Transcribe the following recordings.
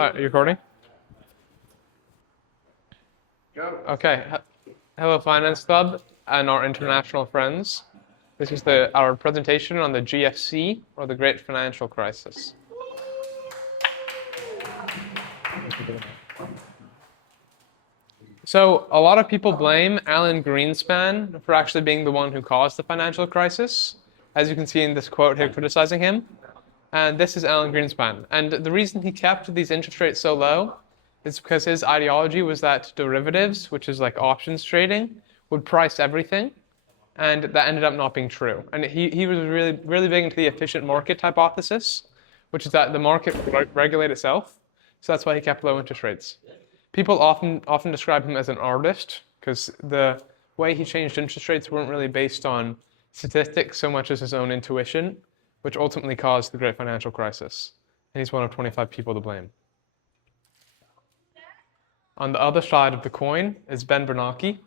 Are you recording? Go. Okay. Hello, Finance Club and our international friends. This is our presentation on the GFC, or the Great Financial Crisis. So, a lot of people blame Alan Greenspan for actually being the one who caused the financial crisis, as you can see in this quote here criticizing him. And this is Alan Greenspan. And the reason he kept these interest rates so low is because his ideology was that derivatives, which is like options trading, would price everything. And that ended up not being true. And he was really big into the efficient market hypothesis, which is that the market would regulate itself. So that's why he kept low interest rates. People often describe him as an artist, because the way he changed interest rates weren't really based on statistics so much as his own intuition, which ultimately caused the Great Financial Crisis. And he's one of 25 people to blame. On the other side of the coin is Ben Bernanke,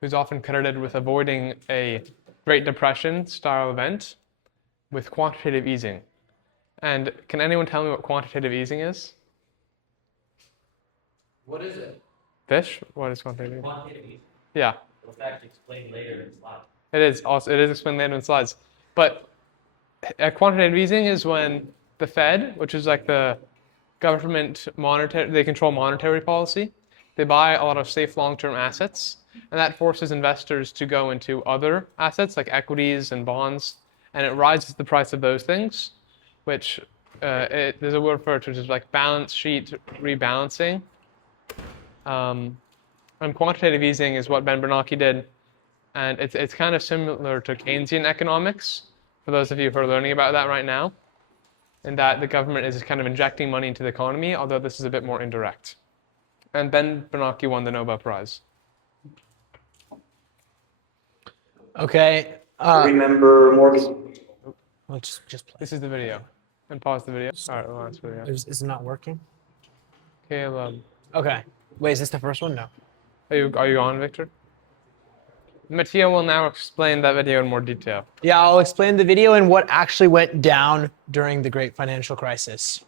who's often credited with avoiding a Great Depression style event with quantitative easing. And can anyone tell me what quantitative easing is? What is it? Fish? What is quantitative easing? Quantitative easing. Yeah. Well, it's actually explained later in the slide. It is explained later in slides. But quantitative easing is when the Fed, which is like the government they control monetary policy. They buy a lot of safe long-term assets, and that forces investors to go into other assets like equities and bonds, and it rises the price of those things, which there's a word for it, which is like balance sheet rebalancing. And quantitative easing is what Ben Bernanke did, and it's kind of similar to Keynesian economics, for those of you who are learning about that right now, in that the government is kind of injecting money into the economy, although this is a bit more indirect. And Ben Bernanke won the Nobel Prize. Okay. Remember Morgan. Let's just play. This is the video. And pause the video. All right, well, that's the video. Is it not working? Caleb. Okay. Wait, is this the first one? No. Are you on, Victor? Mattia will now explain that video in more detail. Yeah, I'll explain the video and what actually went down during the Great Financial Crisis.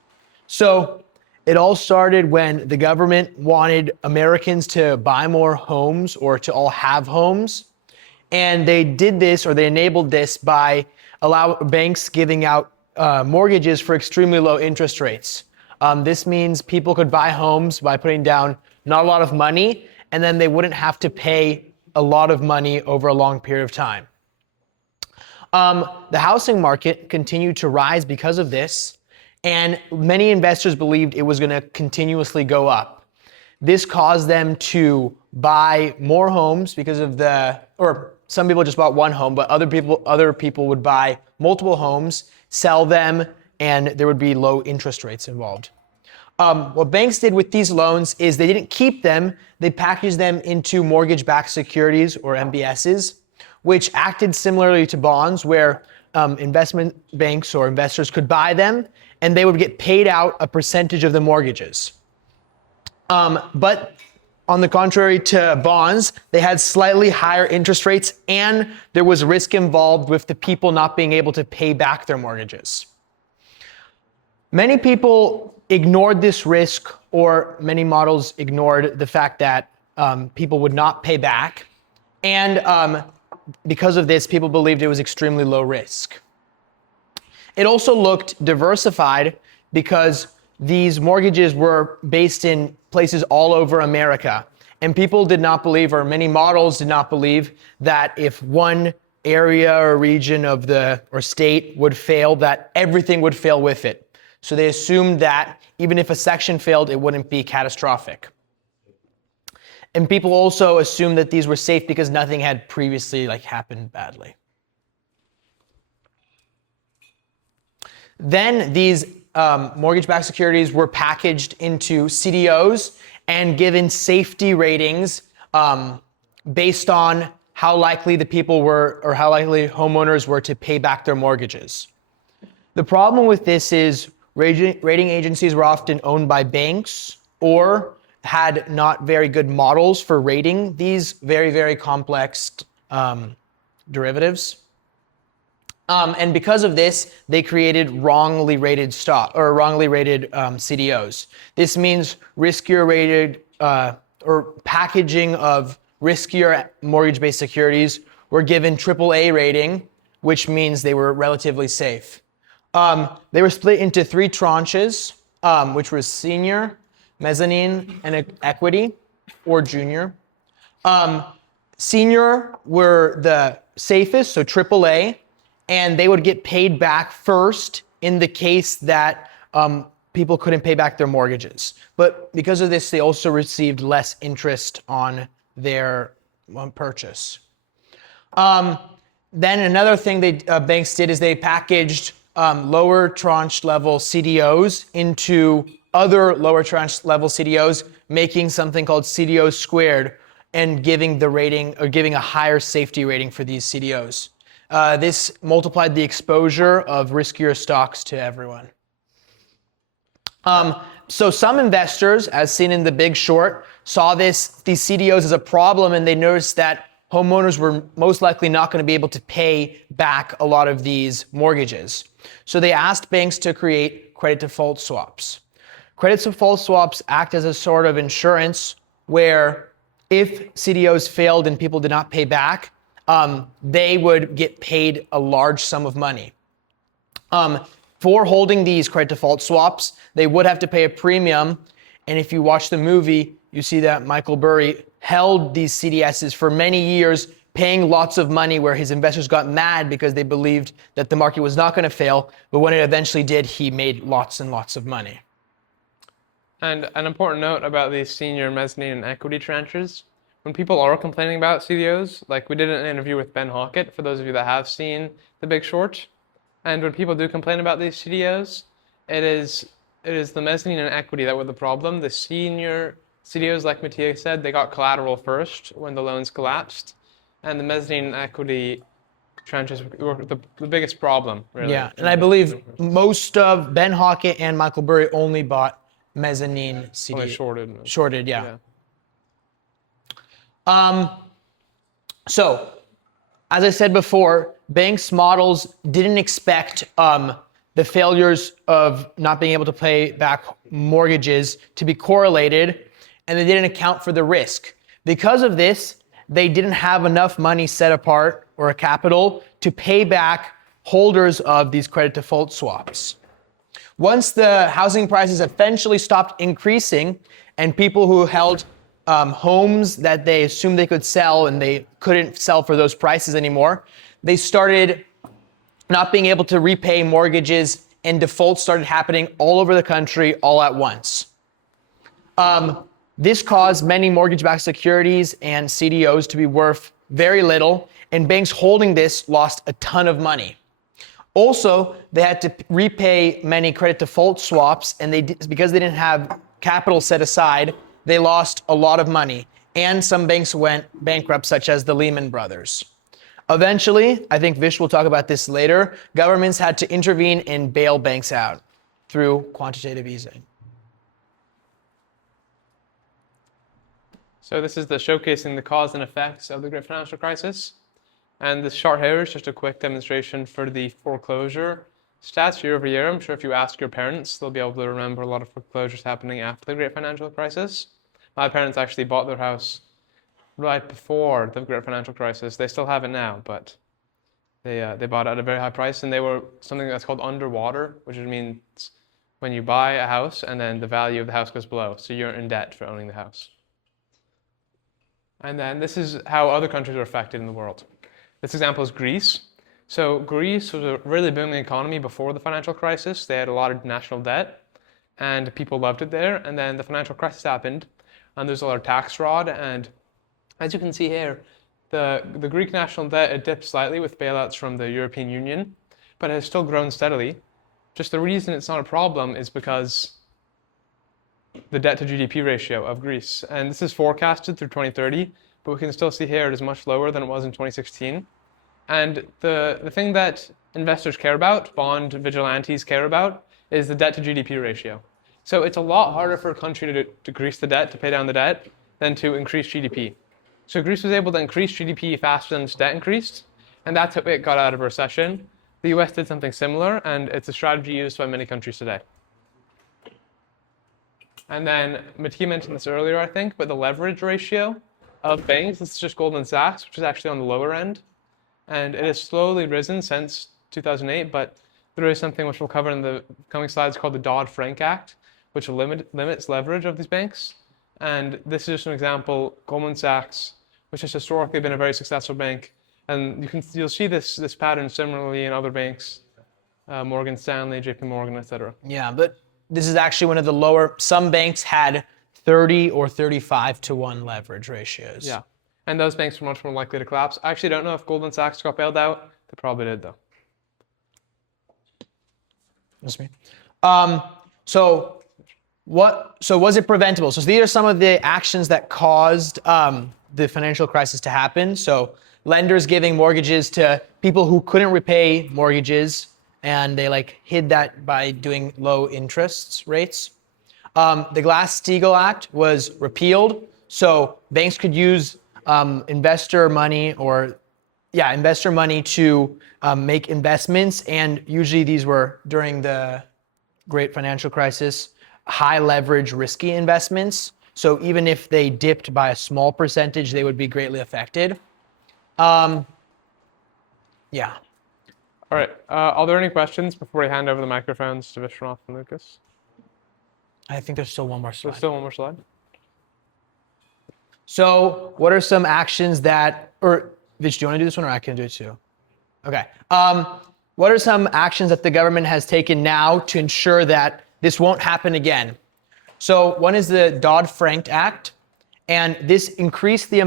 So it all started when the government wanted Americans to buy more homes or to all have homes. And they did this, or they enabled this, by banks giving out mortgages for extremely low interest rates. This means people could buy homes by putting down not a lot of money, and then they wouldn't have to pay a lot of money over a long period of time. The housing market continued to rise because of this, and many investors believed it was going to continuously go up. This caused them to buy more homes because of or some people just bought one home, but other people would buy multiple homes, sell them, and there would be low interest rates involved. What banks did with these loans is they didn't keep them, they packaged them into mortgage-backed securities, or MBSs, which acted similarly to bonds, where investment banks or investors could buy them, and they would get paid out a percentage of the mortgages. But on the contrary to bonds, they had slightly higher interest rates, and there was risk involved with the people not being able to pay back their mortgages. Many people ignored this risk, or many models ignored the fact that people would not pay back. And because of this, people believed it was extremely low risk. It also looked diversified because these mortgages were based in places all over America. And people did not believe, or many models did not believe, that if one area or region of or state would fail, that everything would fail with it. So they assumed that even if a section failed, it wouldn't be catastrophic. And people also assumed that these were safe because nothing had previously happened badly. Then these mortgage-backed securities were packaged into CDOs and given safety ratings based on how likely the people were, or how likely homeowners were, to pay back their mortgages. The problem with this is rating agencies were often owned by banks or had not very good models for rating these very, very complex derivatives. And because of this, they created wrongly rated CDOs. This means riskier rated or packaging of riskier mortgage-based securities were given AAA rating, which means they were relatively safe. They were split into 3 tranches, which was senior, mezzanine, and equity, or junior. Senior were the safest, so AAA, and they would get paid back first in the case that people couldn't pay back their mortgages. But because of this, they also received less interest on their purchase. Then another thing banks did is they packaged lower tranche level CDOs into other lower tranche level CDOs, making something called CDO squared and giving the rating or giving a higher safety rating for these CDOs. This multiplied the exposure of riskier stocks to everyone. So some investors, as seen in The Big Short, saw these CDOs as a problem, and they noticed that homeowners were most likely not going to be able to pay back a lot of these mortgages. So they asked banks to create credit default swaps. Credit default swaps act as a sort of insurance where if CDOs failed and people did not pay back, they would get paid a large sum of money. For holding these credit default swaps, they would have to pay a premium. And if you watch the movie, you see that Michael Burry held these CDSs for many years, paying lots of money, where his investors got mad because they believed that the market was not going to fail. But when it eventually did, he made lots and lots of money. And an important note about these senior, mezzanine, and equity tranches, when people are complaining about CDOs, like we did an interview with Ben Hockett, for those of you that have seen The Big Short, and when people do complain about these CDOs, it is the mezzanine and equity that were the problem. The senior CDOs, like Mattia said, they got collateral first when the loans collapsed, and the mezzanine and equity tranches were the biggest problem, really. Yeah, and I believe most of Ben Hockett and Michael Burry only bought mezzanine CD. Only shorted. Shorted, yeah. So, as I said before, banks' models didn't expect the failures of not being able to pay back mortgages to be correlated, and they didn't account for the risk. Because of this, they didn't have enough money set apart or a capital to pay back holders of these credit default swaps. Once the housing prices eventually stopped increasing and people who held homes that they assumed they could sell and they couldn't sell for those prices anymore, they started not being able to repay mortgages, and defaults started happening all over the country all at once. This caused many mortgage-backed securities and CDOs to be worth very little, and banks holding this lost a ton of money. Also, they had to repay many credit default swaps, and because they didn't have capital set aside, they lost a lot of money, and some banks went bankrupt, such as the Lehman Brothers. Eventually, I think Vish will talk about this later, governments had to intervene and bail banks out through quantitative easing. So this is showcasing the cause and effects of the Great Financial Crisis. And this chart here is just a quick demonstration for the foreclosure stats year over year. I'm sure if you ask your parents, they'll be able to remember a lot of foreclosures happening after the Great Financial Crisis. My parents actually bought their house right before the Great Financial Crisis. They still have it now, but they bought it at a very high price, and they were something that's called underwater, which means when you buy a house and then the value of the house goes below, so you're in debt for owning the house. And then this is how other countries are affected in the world. This example is Greece. So Greece was a really booming economy before the financial crisis. They had a lot of national debt, and people loved it there. And then the financial crisis happened, and there's a lot of tax fraud. And as you can see here, the Greek national debt, it dipped slightly with bailouts from the European Union, but it has still grown steadily. Just the reason it's not a problem is because the debt to GDP ratio of Greece. And this is forecasted through 2030, but we can still see here it is much lower than it was in 2016. And the thing that investors care about, bond vigilantes care about, is the debt to GDP ratio. So it's a lot harder for a country to decrease the debt, to pay down the debt, than to increase GDP. So Greece was able to increase GDP faster than its debt increased, and that's how it got out of recession. the US did something similar, and it's a strategy used by many countries today. And then Mattia mentioned this earlier, I think, but the leverage ratio of banks, this is just Goldman Sachs, which is actually on the lower end. And it has slowly risen since 2008, but there is something which we'll cover in the coming slides called the Dodd-Frank Act, which limits leverage of these banks. And this is just an example, Goldman Sachs, which has historically been a very successful bank. And you'll see this pattern similarly in other banks, Morgan Stanley, JP Morgan, etc. Yeah, but this is actually one of the lower, some banks had 30 or 35 to 1 leverage ratios. Yeah, and those banks were much more likely to collapse. I actually don't know if Goldman Sachs got bailed out. They probably did, though. That's me. So was it preventable? So these are some of the actions that caused the financial crisis to happen. So lenders giving mortgages to people who couldn't repay mortgages, and they hid that by doing low interest rates. The Glass-Steagall Act was repealed, so banks could use investor money to make investments, and usually these were during the Great Financial Crisis, high leverage, risky investments. So even if they dipped by a small percentage, they would be greatly affected. Yeah. All right. Are there any questions before I hand over the microphones to Vishwanath and Lucas? I think there's still one more slide. There's still one more slide. So what are some actions or Vish, do you want to do this one or I can do it too? Okay. What are some actions that the government has taken now to ensure that this won't happen again? So one is the Dodd-Frank Act, and this increased the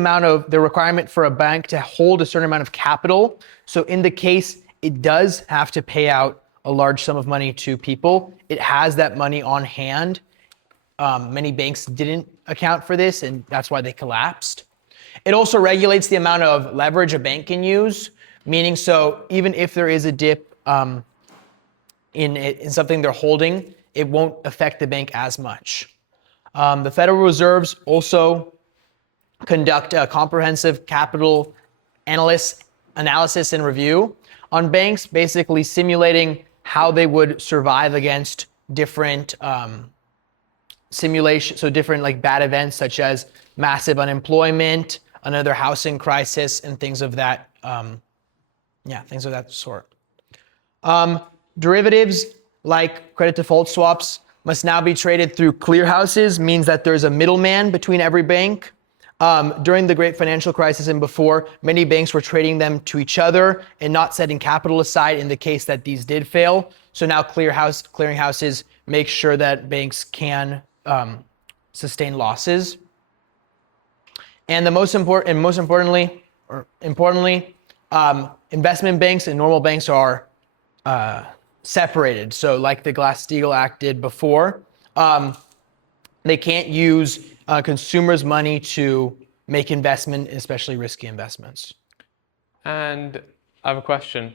requirement for a bank to hold a certain amount of capital. So in the case it does have to pay out a large sum of money to people, it has that money on hand. Many banks didn't account for this, and that's why they collapsed. It also regulates the amount of leverage a bank can use, meaning so even if there is a dip in something they're holding, it won't affect the bank as much. The Federal Reserves also conduct a comprehensive capital analysis and review on banks, basically simulating how they would survive against different simulations, so different bad events such as massive unemployment, another housing crisis, and things of that sort. Derivatives like credit default swaps must now be traded through clearinghouses, means that there's a middleman between every bank. During the Great Financial Crisis and before, many banks were trading them to each other and not setting capital aside in the case that these did fail. So now clearinghouses make sure that banks can sustain losses. And importantly, investment banks and normal banks are separated. So like the Glass-Steagall Act did before, they can't use consumers' money to make investment, especially risky investments. And I have a question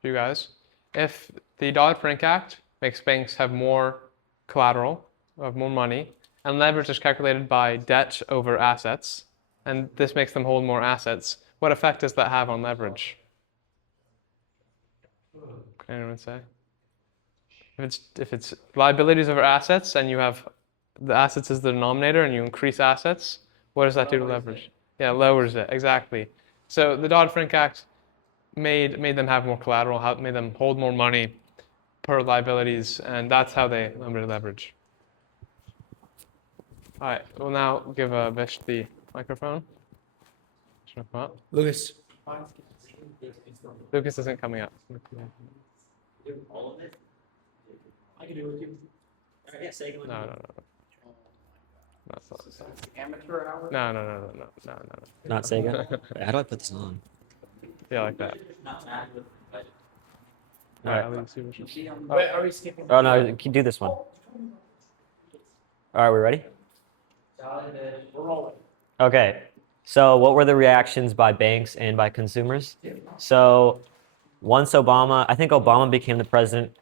for you guys. If the Dodd-Frank Act makes banks have more collateral, have more money, and leverage is calculated by debt over assets, and this makes them hold more assets, what effect does that have on leverage? Can anyone say? If it's liabilities over assets and you have the assets as the denominator and you increase assets, what does that do to leverage? Yeah, it lowers it, exactly. So the Dodd-Frank Act made them have more collateral, made them hold more money per liabilities, and that's how they limited leverage. All right, we'll now give Vish the microphone. Lucas. Lucas isn't coming up. All of it? I can do it with you. All right, yeah, say it with No. me. That's not. Amateur hour? No. Not Sega? How do I put this on? Yeah, like that. Not mad with, but All right, I'll leave you, Vish. see on Wait, are we skipping? Oh no, you can do this one. All right, we ready? We're rolling. Okay. So what were the reactions by banks and by consumers? So once I think Obama became the president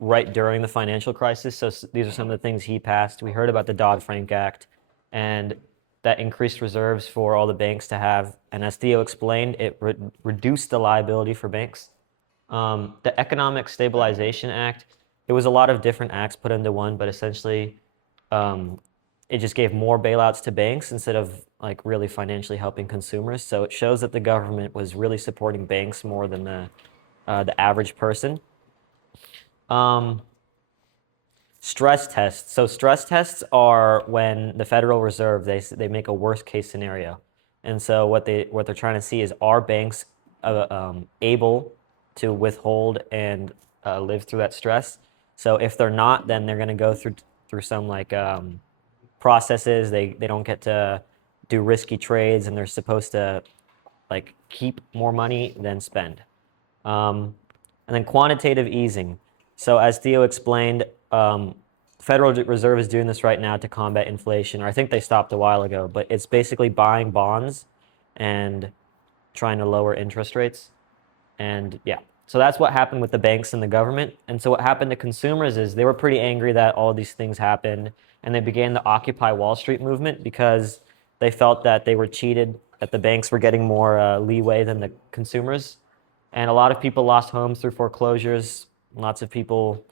right during the financial crisis. So these are some of the things he passed. We heard about the Dodd-Frank Act, and that increased reserves for all the banks to have. And as Theo explained, it reduced the liability for banks. The Economic Stabilization Act, it was a lot of different acts put into one, but essentially it just gave more bailouts to banks instead of like really financially helping consumers. So it shows that the government was really supporting banks more than the average person. Stress tests. So stress tests are when the Federal Reserve they make a worst case scenario, and so what they're trying to see is, are banks able to withhold and live through that stress. So if they're not, then they're going to go through some like processes. They don't get to do risky trades, and they're supposed to like keep more money than spend. And then quantitative easing. So as Theo explained, Federal Reserve is doing this right now to combat inflation, or I think they stopped a while ago, but it's basically buying bonds and trying to lower interest rates. And yeah, so that's what happened with the banks and the government. And so what happened to consumers is they were pretty angry that all these things happened, and they began the Occupy Wall Street movement because they felt that they were cheated, that the banks were getting more leeway than the consumers. And a lot of people lost homes through foreclosures. Lots of people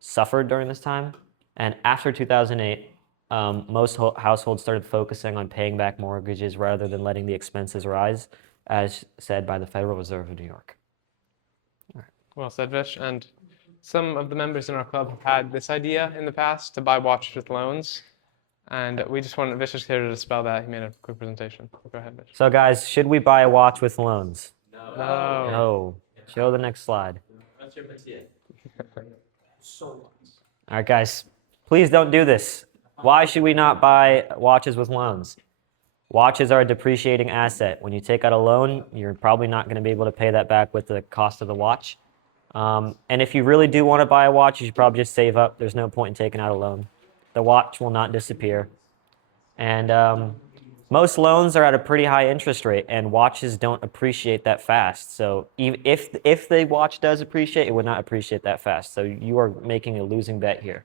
suffered during this time. And after 2008, most households started focusing on paying back mortgages rather than letting the expenses rise, as said by the Federal Reserve of New York. Well said, Vish. And some of the members in our club have had this idea in the past to buy watches with loans. And we just want Vish is here to dispel that. He made a quick presentation. Go ahead, Vish. So guys, should we buy a watch with loans? No. No. Show the next slide. What's your idea? All right, guys, please don't do this. Why should we not buy watches with loans? Watches are a depreciating asset. When you take out a loan, you're probably not going to be able to pay that back with the cost of the watch. And if you really do want to buy a watch, you should probably just save up. There's no point in taking out a loan. The watch will not disappear. And most loans are at a pretty high interest rate, and watches don't appreciate that fast. So if the watch does appreciate, it would not appreciate that fast. So you are making a losing bet here.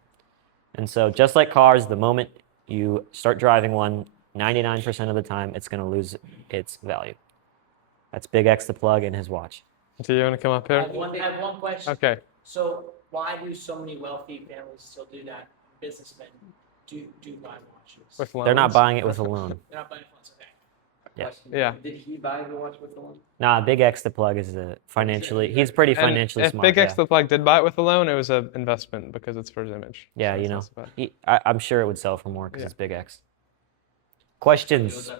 And so just like cars, the moment you start driving one, 99% of the time, it's going to lose its value. That's Big X the plug and his watch. Do you want to come up I here? have one question. Okay. So why do so many wealthy families still do that? Businessmen do buy watches. With loans? They're not buying it with a loan. They're not buying phones, okay. Yes. Yeah. Did he buy the watch with the loan? Nah, Big X the plug is he's pretty And financially if smart. Big X Yeah. the plug did buy it with a loan, it was an investment because it's for his image. Yeah, So you it's know, not so bad. I'm sure it would sell for more because Yeah. it's Big X. Questions,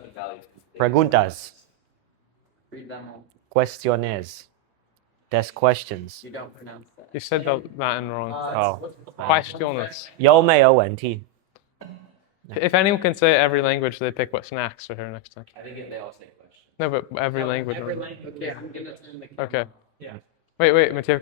preguntas, Read them all. cuestiones, des questions. You don't pronounce that. You said the Latin wrong. Oh. Questiones. Yo me ONT. If anyone can say every language, they pick what snacks are here next time. I think they all say question. No, but every language. Every language. Okay, I'm gonna turn the camera Okay. on. Yeah. Wait, Mateo.